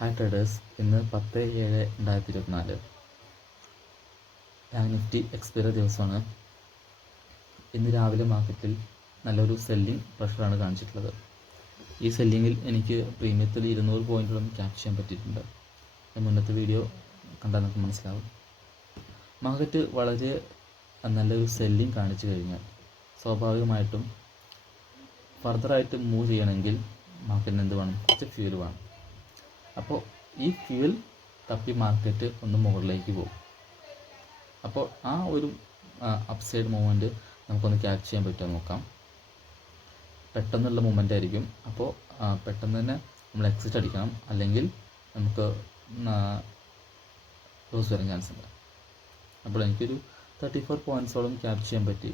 Hi traders, ഇന്ന് 10/7/2024 bank Nifty expiry ദിവസമാണ്. ഇന്ന് രാവിലെ മാർക്കറ്റിൽ നല്ലൊരു സെല്ലിംഗ് പ്രഷറാണ് കാണിച്ചിട്ടുള്ളത്. ഈ സെല്ലിങ്ങിൽ എനിക്ക് പ്രീമിയത്തിൽ 200 പോയിൻറ്റോളം ക്യാപ്ചർ ചെയ്യാൻ പറ്റിയിട്ടുണ്ട്. മുന്നത്തെ വീഡിയോ കണ്ടാൽ നമുക്ക് മനസ്സിലാവും. മാർക്കറ്റ് വളരെ നല്ലൊരു സെല്ലിംഗ് കാണിച്ചു കഴിഞ്ഞാൽ സ്വാഭാവികമായിട്ടും ഫർദറായിട്ട് മൂവ് ചെയ്യണമെങ്കിൽ മാർക്കറ്റിന് എന്ത് വേണം? കുറച്ച് ഫ്യൂൽ വേണം. അപ്പോൾ ഈ ഫ്യൂൽ തപ്പി മാർക്കറ്റ് ഒന്ന് മുകളിലേക്ക് പോകും. അപ്പോൾ ആ ഒരു അപ്സൈഡ് മൂവ്മെൻറ്റ് നമുക്കൊന്ന് ക്യാച്ച് ചെയ്യാൻ പറ്റുമോ നോക്കാം. പെട്ടെന്നുള്ള മൂവ്മെൻ്റ് ആയിരിക്കും. അപ്പോൾ പെട്ടെന്ന് തന്നെ നമ്മൾ എക്സിറ്റ് അടിക്കണം, അല്ലെങ്കിൽ നമുക്ക് ലോസ് വരാൻ ചാൻസ് ഉണ്ട്. അപ്പോൾ എനിക്കൊരു 34 പോയിൻറ്റ്സോളം ക്യാപ്ചർ ചെയ്യാൻ പറ്റി.